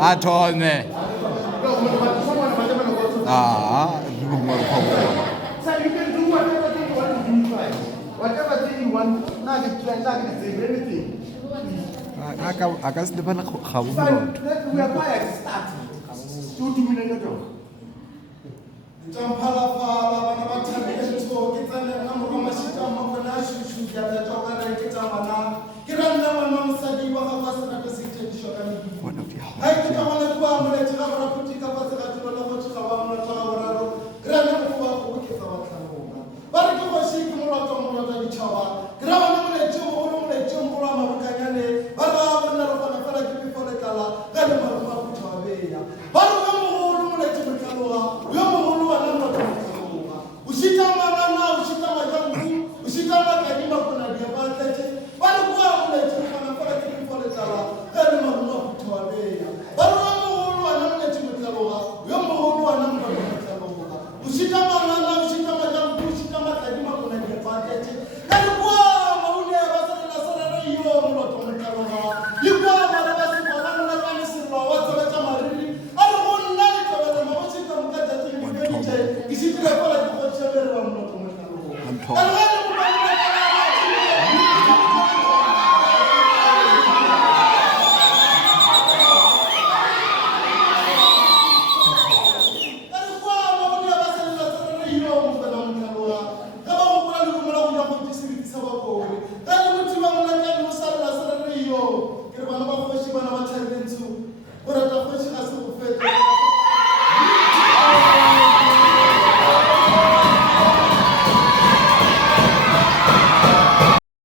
Atone. So you can do whatever thing you want to do, right? Whatever thing you want, not anything. I can sleep on a house. We are quiet, start. 2 minutes ago. What